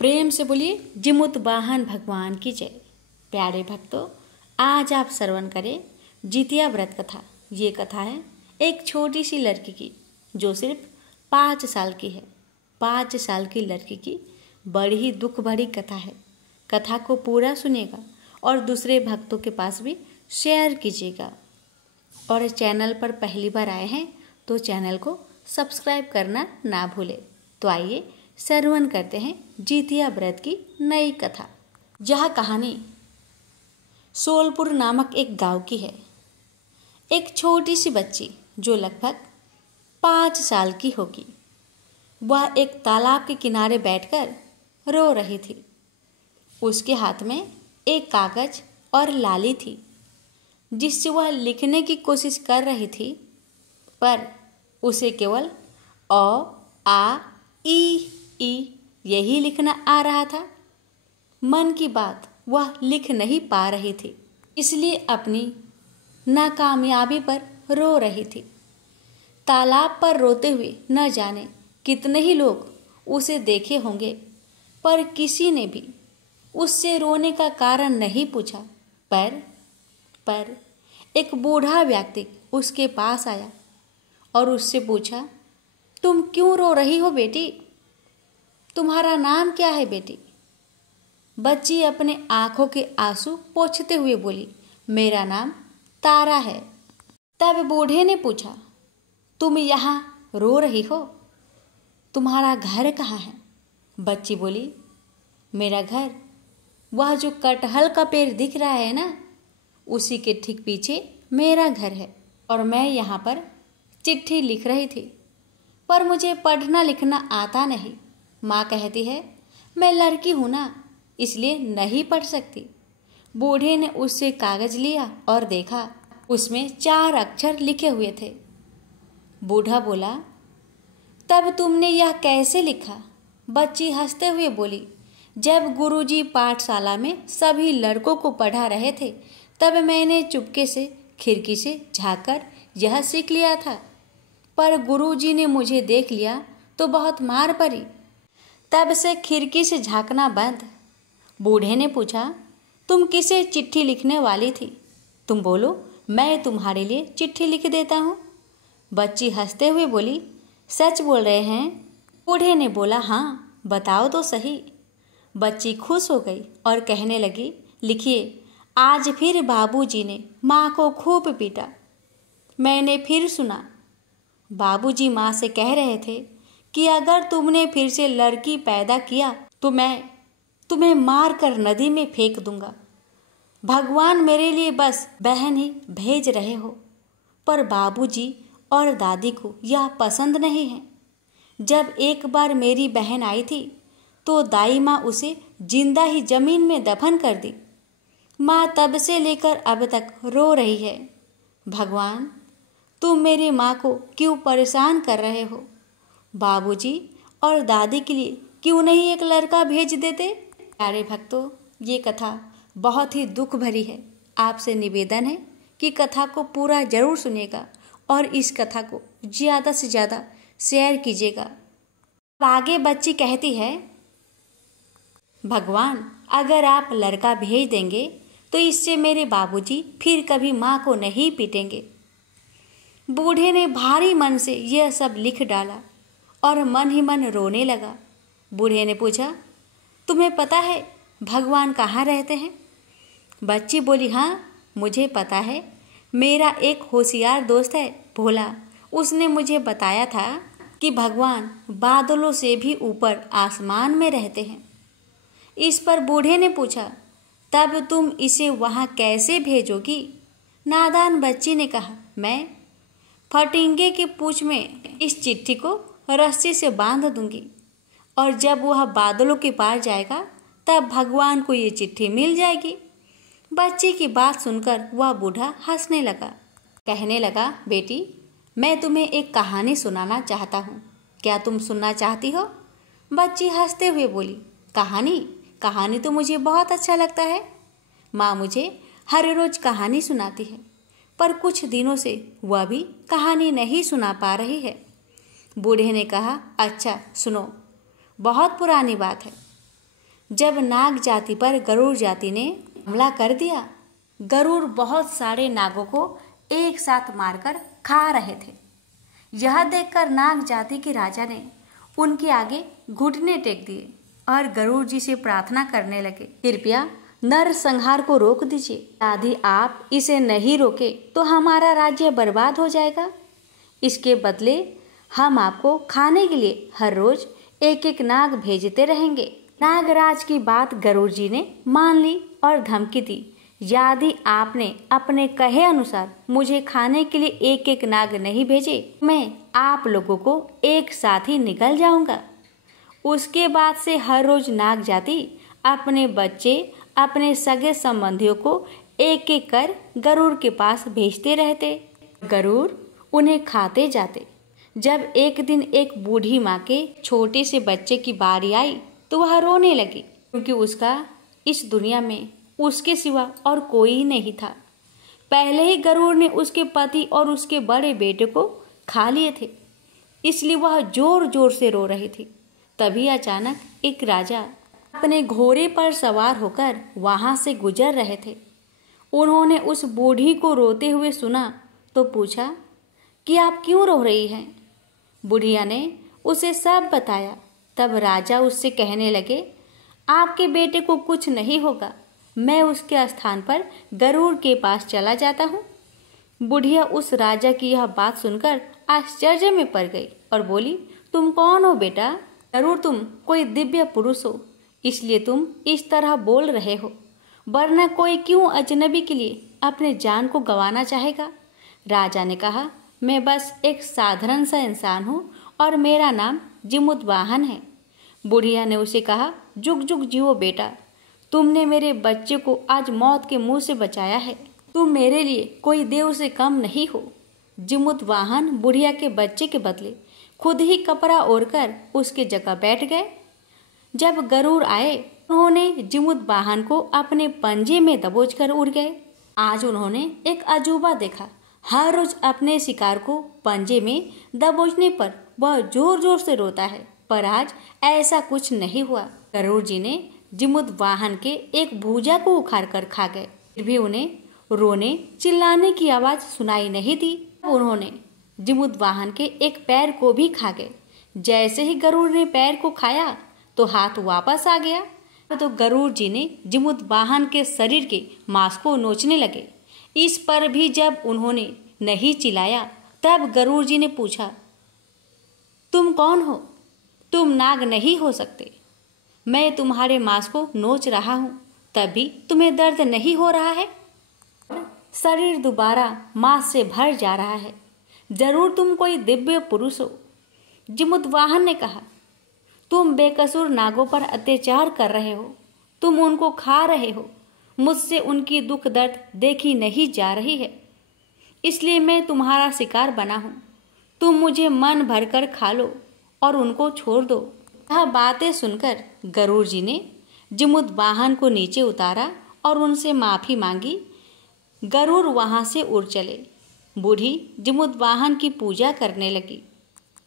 प्रेम से बोलिए जिमुत वाहन भगवान की जय। प्यारे भक्तों, आज आप श्रवण करें जितिया व्रत कथा। ये कथा है एक छोटी सी लड़की की जो सिर्फ 5 साल की है। 5 साल की लड़की की बड़ी ही दुख भरी कथा है। कथा को पूरा सुनेगा और दूसरे भक्तों के पास भी शेयर कीजिएगा। और चैनल पर पहली बार आए हैं तो चैनल को सब्सक्राइब करना ना भूलें। तो आइए श्रवण करते हैं जितिया व्रत की नई कथा। यह कहानी सोलपुर नामक एक गांव की है। एक छोटी सी बच्ची जो लगभग 5 साल की होगी, वह एक तालाब के किनारे बैठकर रो रही थी। उसके हाथ में एक कागज और लाली थी जिससे वह लिखने की कोशिश कर रही थी, पर उसे केवल अ, आ, ई यही लिखना आ रहा था। मन की बात वह लिख नहीं पा रही थी, इसलिए अपनी नाकामयाबी पर रो रही थी। तालाब पर रोते हुए न जाने कितने ही लोग उसे देखे होंगे, पर किसी ने भी उससे रोने का कारण नहीं पूछा। पर एक बूढ़ा व्यक्ति उसके पास आया और उससे पूछा, तुम क्यों रो रही हो बेटी? तुम्हारा नाम क्या है बेटी? बच्ची अपने आंखों के आंसू पोंछते हुए बोली, मेरा नाम तारा है। तब बूढ़े ने पूछा, तुम यहाँ रो रही हो? तुम्हारा घर कहाँ है? बच्ची बोली, मेरा घर वह जो कटहल का पेड़ दिख रहा है ना, उसी के ठीक पीछे मेरा घर है और मैं यहाँ पर चिट्ठी लिख रही थी, पर मुझे पढ़ना लिखना आता नहीं। माँ कहती है मैं लड़की हूँ ना, इसलिए नहीं पढ़ सकती। बूढ़े ने उससे कागज लिया और देखा, उसमें 4 अक्षर लिखे हुए थे। बूढ़ा बोला, तब तुमने यह कैसे लिखा? बच्ची हंसते हुए बोली, जब गुरुजी पाठशाला में सभी लड़कों को पढ़ा रहे थे, तब मैंने चुपके से खिड़की से झांककर यह सीख लिया था, पर गुरुजी ने मुझे देख लिया तो बहुत मार पड़ी। तब से खिड़की से झांकना बंद। बूढ़े ने पूछा, तुम किसे चिट्ठी लिखने वाली थी? तुम बोलो, मैं तुम्हारे लिए चिट्ठी लिख देता हूँ। बच्ची हंसते हुए बोली, सच बोल रहे हैं? बूढ़े ने बोला, हाँ, बताओ तो सही। बच्ची खुश हो गई और कहने लगी, लिखिए, आज फिर बाबूजी ने माँ को खूब पीटा। मैंने फिर सुना बाबूजी माँ से कह रहे थे कि अगर तुमने फिर से लड़की पैदा किया तो मैं तुम्हें मार कर नदी में फेंक दूंगा। भगवान मेरे लिए बस बहन ही भेज रहे हो, पर बाबूजी और दादी को यह पसंद नहीं है। जब एक बार मेरी बहन आई थी तो दाई माँ उसे जिंदा ही जमीन में दफन कर दी। माँ तब से लेकर अब तक रो रही है। भगवान, तुम मेरी माँ को क्यों परेशान कर रहे हो? बाबूजी और दादी के लिए क्यों नहीं एक लड़का भेज देते? प्यारे भक्तों, ये कथा बहुत ही दुख भरी है। आपसे निवेदन है कि कथा को पूरा जरूर सुनिएगा और इस कथा को ज़्यादा से ज़्यादा शेयर कीजिएगा। आगे बच्ची कहती है, भगवान, अगर आप लड़का भेज देंगे तो इससे मेरे बाबूजी फिर कभी माँ को नहीं पीटेंगे। बूढ़े ने भारी मन से यह सब लिख डाला और मन ही मन रोने लगा। बूढ़े ने पूछा, तुम्हें पता है भगवान कहाँ रहते हैं? बच्ची बोली, हाँ, मुझे पता है। मेरा एक होशियार दोस्त है भोला, उसने मुझे बताया था कि भगवान बादलों से भी ऊपर आसमान में रहते हैं। इस पर बूढ़े ने पूछा, तब तुम इसे वहाँ कैसे भेजोगी? नादान बच्ची ने कहा, मैं फटिंगे की पूंछ में इस चिट्ठी को रस्सी से बांध दूंगी और जब वह बादलों के पार जाएगा तब भगवान को ये चिट्ठी मिल जाएगी। बच्ची की बात सुनकर वह बूढ़ा हंसने लगा। कहने लगा, बेटी, मैं तुम्हें एक कहानी सुनाना चाहता हूँ, क्या तुम सुनना चाहती हो? बच्ची हंसते हुए बोली, कहानी तो मुझे बहुत अच्छा लगता है। माँ मुझे हर रोज कहानी सुनाती है, पर कुछ दिनों से वह भी कहानी नहीं सुना पा रही है। बूढ़े ने कहा, अच्छा सुनो, बहुत पुरानी बात है। जब नाग जाति पर गरुड़ जाति ने हमला कर दिया। गरुड़ बहुत सारे नागों को एक साथ मारकर खा रहे थे। यह देखकर नाग जाति के राजा ने उनके आगे घुटने टेक दिए और गरुड़ जी से प्रार्थना करने लगे, कृपया नर संहार को रोक दीजिए। यदि आप इसे नहीं रोके तो हमारा राज्य बर्बाद हो जाएगा। इसके बदले हम आपको खाने के लिए हर रोज एक एक नाग भेजते रहेंगे। नागराज की बात गरुड़ जी ने मान ली और धमकी दी, यदि आपने अपने कहे अनुसार मुझे खाने के लिए एक एक नाग नहीं भेजे, मैं आप लोगों को एक साथ ही निगल जाऊंगा। उसके बाद से हर रोज नाग जाति अपने बच्चे, अपने सगे संबंधियों को एक एक कर गरुड़ के पास भेजते रहते। गरुड़ उन्हें खाते जाते। जब एक दिन एक बूढ़ी माँ के छोटे से बच्चे की बारी आई तो वह रोने लगी, क्योंकि उसका इस दुनिया में उसके सिवा और कोई नहीं था। पहले ही गरुड़ ने उसके पति और उसके बड़े बेटे को खा लिए थे, इसलिए वह जोर जोर से रो रही थी। तभी अचानक एक राजा अपने घोड़े पर सवार होकर वहां से गुजर रहे थे। उन्होंने उस बूढ़ी को रोते हुए सुना तो पूछा कि आप क्यों रो रही हैं? बुढ़िया ने उसे सब बताया। तब राजा उससे कहने लगे, आपके बेटे को कुछ नहीं होगा, मैं उसके स्थान पर गरुड़ के पास चला जाता हूँ। बुढ़िया उस राजा की यह बात सुनकर आश्चर्य में पड़ गई और बोली, तुम कौन हो बेटा? जरूर तुम कोई दिव्य पुरुष हो, इसलिए तुम इस तरह बोल रहे हो, वरना कोई क्यों अजनबी के लिए अपने जान को गंवाना चाहेगा? राजा ने कहा, मैं बस एक साधारण सा इंसान हूँ और मेरा नाम जिमुतवाहन है। बुढ़िया ने उसे कहा, जुग जुग जियो बेटा, तुमने मेरे बच्चे को आज मौत के मुंह से बचाया है। तुम मेरे लिए कोई देव से कम नहीं हो। जिमुतवाहन बुढ़िया के बच्चे के बदले खुद ही कपड़ा ओढ़कर उसके जगह बैठ गए। जब गरुड़ आए, उन्होंने जिमुतवाहन को अपने पंजे में दबोचकर उड़ गए। आज उन्होंने एक अजूबा देखा। हर रोज अपने शिकार को पंजे में दबोचने पर वह जोर जोर से रोता है, पर आज ऐसा कुछ नहीं हुआ। गरुड़ जी ने जिमुतवाहन के एक भुजा को उखाड़ कर खा गए, फिर भी उन्हें रोने चिल्लाने की आवाज सुनाई नहीं दी। उन्होंने जिमुतवाहन के एक पैर को भी खा गए। जैसे ही गरुड़ ने पैर को खाया तो हाथ वापस आ गया। तो गरुड़ जी ने जिमुतवाहन के शरीर के मांस को नोचने लगे। इस पर भी जब उन्होंने नहीं चिल्लाया, तब गरुड़ जी ने पूछा, तुम कौन हो? तुम नाग नहीं हो सकते। मैं तुम्हारे मांस को नोच रहा हूँ, तभी तुम्हें दर्द नहीं हो रहा है। शरीर दोबारा मांस से भर जा रहा है। जरूर तुम कोई दिव्य पुरुष हो। जिमुतवाहन ने कहा, तुम बेकसूर नागों पर अत्याचार कर रहे हो, तुम उनको खा रहे हो। मुझसे उनकी दुख दर्द देखी नहीं जा रही है, इसलिए मैं तुम्हारा शिकार बना हूँ। तुम मुझे मन भरकर खा लो और उनको छोड़ दो। यह बातें सुनकर गरुड़ जी ने जिमुतवाहन को नीचे उतारा और उनसे माफी मांगी। गरुड़ वहां से उड़ चले। बूढ़ी जिमुतवाहन की पूजा करने लगी,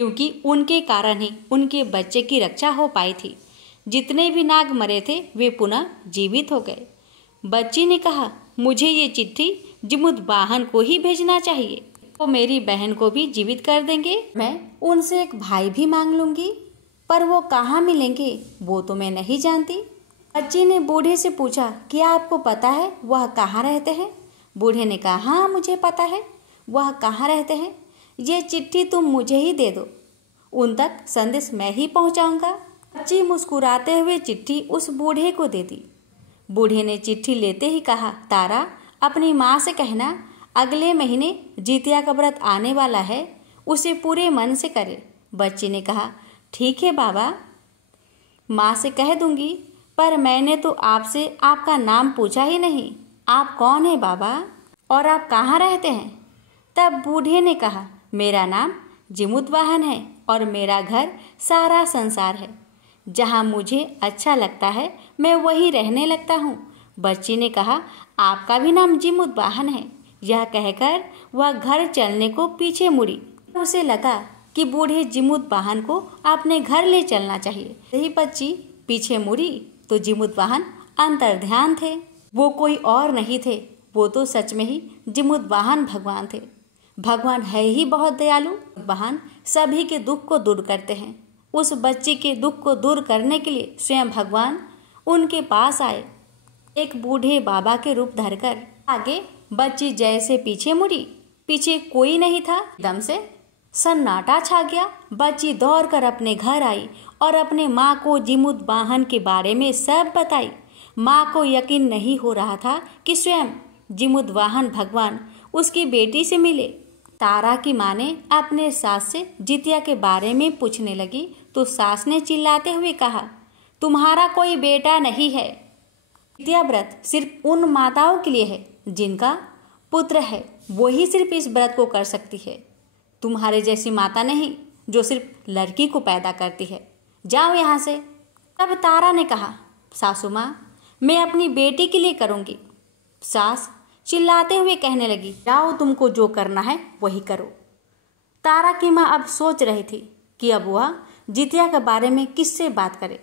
क्योंकि उनके कारण ही उनके बच्चे की रक्षा हो पाई थी। जितने भी नाग मरे थे वे पुनः जीवित हो गए। बच्ची ने कहा, मुझे ये चिट्ठी जिमुतवाहन को ही भेजना चाहिए, वो मेरी बहन को भी जीवित कर देंगे। मैं उनसे एक भाई भी मांग लूंगी, पर वो कहाँ मिलेंगे वो तो मैं नहीं जानती। बच्ची ने बूढ़े से पूछा, क्या आपको पता है वह कहाँ रहते हैं? बूढ़े ने कहा, हाँ मुझे पता है वह कहाँ रहते हैं। ये चिट्ठी तुम मुझे ही दे दो, उन तक संदेश मैं ही पहुँचाऊँगा। बच्ची मुस्कुराते हुए चिट्ठी उस बूढ़े को दे दी। बूढ़े ने चिट्ठी लेते ही कहा, तारा अपनी माँ से कहना अगले महीने जितिया का व्रत आने वाला है, उसे पूरे मन से करे। बच्ची ने कहा, ठीक है बाबा, माँ से कह दूंगी, पर मैंने तो आपसे आपका नाम पूछा ही नहीं। आप कौन है बाबा और आप कहाँ रहते हैं? तब बूढ़े ने कहा, मेरा नाम जिमुतवाहन है और मेरा घर सारा संसार है। जहाँ मुझे अच्छा लगता है मैं वही रहने लगता हूँ। बच्ची ने कहा, आपका भी नाम जिमुतवाहन है। यह कहकर वह घर चलने को पीछे मुड़ी। उसे लगा कि बूढ़े जिमुतवाहन को अपने घर ले चलना चाहिए। यही बच्ची पीछे मुड़ी तो जिमुतवाहन अंतर्ध्यान थे। वो कोई और नहीं थे, वो तो सच में ही जिमुतवाहन भगवान थे। भगवान है ही बहुत दयालु। भगवान सभी के दुख को दूर करते हैं। उस बच्ची के दुख को दूर करने के लिए स्वयं भगवान उनके पास आए, एक बूढ़े बाबा के रूप धरकर। आगे बच्ची जैसे पीछे मुड़ी, पीछे कोई नहीं था। एकदम से सन्नाटा छा गया। बच्ची दौड़कर अपने घर आई और अपने माँ को जिमुतवाहन के बारे में सब बताई। माँ को यकीन नहीं हो रहा था कि स्वयं जिमुतवाहन भगवान उसकी बेटी से मिले। तारा की माँ ने अपने सास से जितिया के बारे में पूछने लगी तो सास ने चिल्लाते हुए कहा, तुम्हारा कोई बेटा नहीं है। जितिया व्रत सिर्फ उन माताओं के लिए है जिनका पुत्र है, वही सिर्फ इस व्रत को कर सकती है। तुम्हारे जैसी माता नहीं जो सिर्फ लड़की को पैदा करती है। जाओ यहाँ से। तब तारा ने कहा, सासू माँ, मैं अपनी बेटी के लिए करूँगी। सास चिल्लाते हुए कहने लगी, जाओ, तुमको जो करना है वही करो। तारा की माँ अब सोच रही थी कि अब वह जितिया के बारे में किससे बात करे।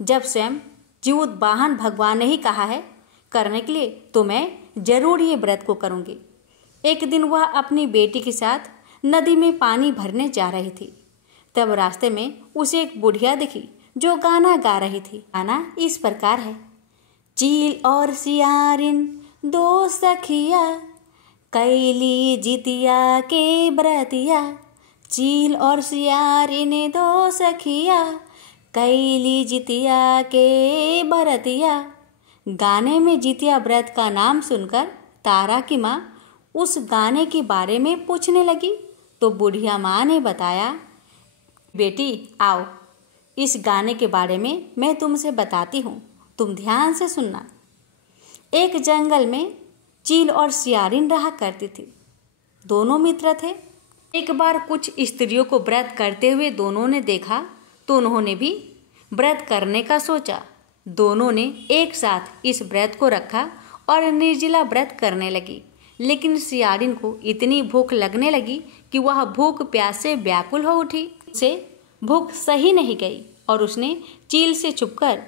जब स्वयं जिमुतवाहन भगवान ने ही कहा है करने के लिए, तो मैं जरूर ये व्रत को करूँगी। एक दिन वह अपनी बेटी के साथ नदी में पानी भरने जा रही थी। तब रास्ते में उसे एक बुढ़िया दिखी जो गाना गा रही थी। गाना इस प्रकार है, चील और सियारिन दो सखिया, कैली जितिया के व्रतिया। चील और सियारिन दो सखिया, कैली जितिया के व्रतिया। गाने में जितिया व्रत का नाम सुनकर तारा की माँ उस गाने के बारे में पूछने लगी तो बुढ़िया माँ ने बताया, बेटी आओ, इस गाने के बारे में मैं तुमसे बताती हूँ, तुम ध्यान से सुनना। एक जंगल में चील और सियारिन रहा करती थी। दोनों मित्र थे। एक बार कुछ स्त्रियों को व्रत करते हुए दोनों ने देखा तो उन्होंने भी व्रत करने का सोचा। दोनों ने एक साथ इस व्रत को रखा और निर्जला व्रत करने लगी। लेकिन सियारिन को इतनी भूख लगने लगी कि वह भूख प्यास से व्याकुल हो उठी। उसे भूख सही नहीं गई और उसने चील से छुपकर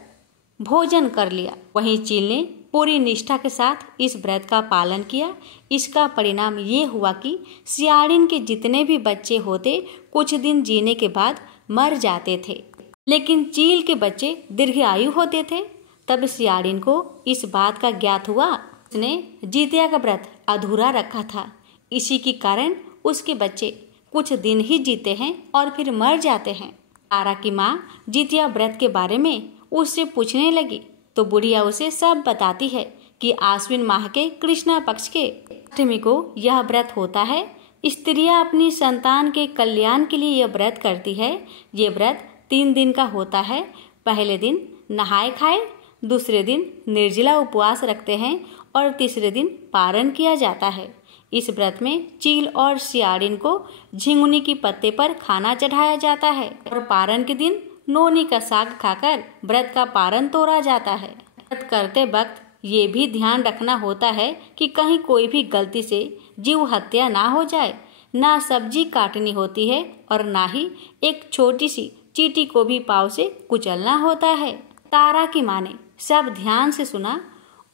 भोजन कर लिया। वहीं चील ने पूरी निष्ठा के साथ इस व्रत का पालन किया। इसका परिणाम ये हुआ कि सियारिन के जितने भी बच्चे होते कुछ दिन जीने के बाद मर जाते थे, लेकिन चील के बच्चे दीर्घायु होते थे। तब सियारिन को इस बात का ज्ञात हुआ। उसने जितिया का व्रत अधूरा रखा था। इसी के कारण उसके बच्चे कुछ दिन ही जीते हैं और फिर मर जाते हैं। तारा की माँ जितिया व्रत के बारे में उससे पूछने लगी तो बुढ़िया उसे सब बताती है कि आश्विन माह के कृष्णा पक्ष के अष्टमी को यह व्रत होता है। स्त्रियां अपनी संतान के कल्याण के लिए यह व्रत करती है। ये व्रत 3 दिन का होता है। पहले दिन नहाए खाए, दूसरे दिन निर्जला उपवास रखते हैं और तीसरे दिन पारण किया जाता है। इस व्रत में चील और सियारिन को झिंगुनी की पत्ते पर खाना चढ़ाया जाता है और पारण के दिन नोनी का साग खाकर व्रत का पारण तोड़ा जाता है। व्रत करते वक्त ये भी ध्यान रखना होता है कि कहीं कोई भी गलती से जीव हत्या ना हो जाए। ना सब्जी काटनी होती है और ना ही एक छोटी सी चींटी को भी पाँव से कुचलना होता है। तारा की माँ ने सब ध्यान से सुना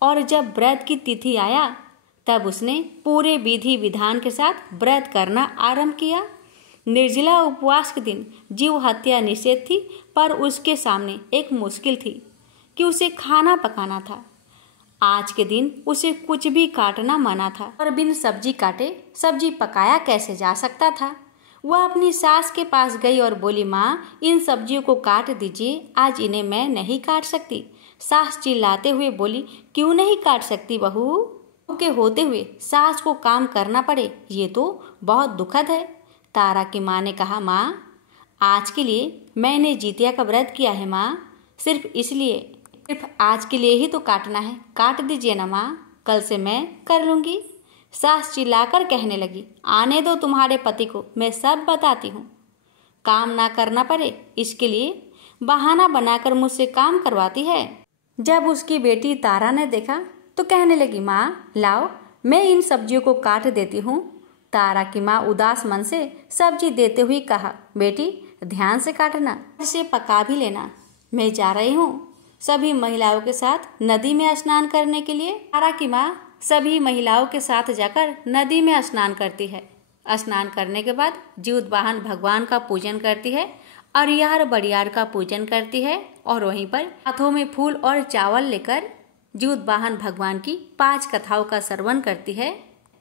और जब व्रत की तिथि आया तब उसने पूरे विधि विधान के साथ व्रत करना आरंभ किया। निर्जला उपवास के दिन जीव हत्या निषेध थी, पर उसके सामने एक मुश्किल थी कि उसे खाना पकाना था। आज के दिन उसे कुछ भी काटना मना था और बिन सब्जी काटे सब्जी पकाया कैसे जा सकता था। वह अपनी सास के पास गई और बोली, माँ, इन सब्जियों को काट दीजिए, आज इन्हें मैं नहीं काट सकती। सास चिल्लाते हुए बोली, क्यों नहीं काट सकती बहू? के होते हुए सास को काम करना पड़े, ये तो बहुत दुखद है। तारा की माँ ने कहा, माँ, आज के लिए मैंने जितिया का व्रत किया है माँ, सिर्फ इसलिए, सिर्फ आज के लिए ही तो काटना है, काट दीजिए ना माँ, कल से मैं कर लूँगी। सास चिल्लाकर कहने लगी, आने दो तुम्हारे पति को, मैं सब बताती हूँ। काम ना करना पड़े इसके लिए बहाना बनाकर मुझसे काम करवाती है। जब उसकी बेटी तारा ने देखा तो कहने लगी, माँ लाओ, मैं इन सब्जियों को काट देती हूँ। तारा की माँ उदास मन से सब्जी देते हुए कहा, बेटी ध्यान से काटना, इसे पका भी लेना, मैं जा रही हूँ। सभी महिलाओं के साथ नदी में स्नान करने के लिए। तारा की माँ सभी महिलाओं के साथ जाकर नदी में स्नान करती है। स्नान करने के बाद जीवतवाहन भगवान का पूजन करती है, अरियार बड़ियार का पूजन करती है और वहीं पर हाथों में फूल और चावल लेकर जीवतवाहन भगवान की 5 कथाओं का श्रवण करती है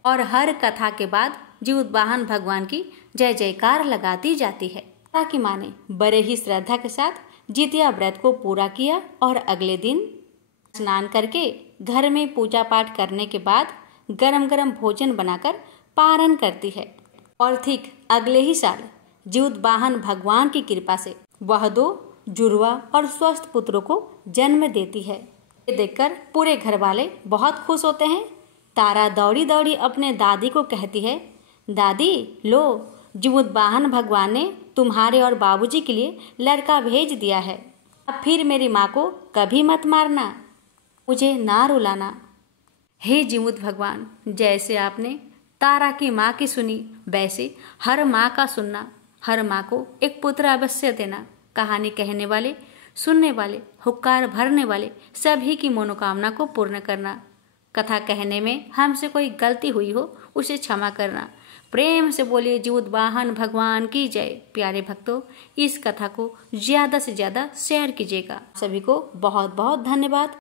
और हर कथा के बाद जीवतवाहन भगवान की जय जयकार लगाती जाती है। तारा की माँ ने बड़े ही श्रद्धा के साथ जितिया व्रत को पूरा किया और अगले दिन स्नान करके घर में पूजा पाठ करने के बाद गरम गरम भोजन बनाकर पारण करती है और ठीक अगले ही साल जीवतवाहन भगवान की कृपा से वह 2 जुड़वा और स्वस्थ पुत्रों को जन्म देती है। ये देखकर पूरे घर वाले बहुत खुश होते हैं। तारा दौड़ी दौड़ी अपने दादी को कहती है, दादी लो, जीवतवाहन भगवान ने तुम्हारे और बाबूजी के लिए लड़का भेज दिया है। अब फिर मेरी माँ को कभी मत मारना, मुझे ना रुलाना। हे जीवत भगवान, जैसे आपने तारा की माँ की सुनी वैसे हर माँ का सुनना, हर माँ को एक पुत्र अवश्य देना। कहानी कहने वाले, सुनने वाले, हुक्कार भरने वाले सभी की मनोकामना को पूर्ण करना। कथा कहने में हमसे कोई गलती हुई हो उसे क्षमा करना। प्रेम से बोलिए जीवतवाहन भगवान की जय। प्यारे भक्तों, इस कथा को ज़्यादा से ज़्यादा शेयर कीजिएगा। सभी को बहुत बहुत धन्यवाद।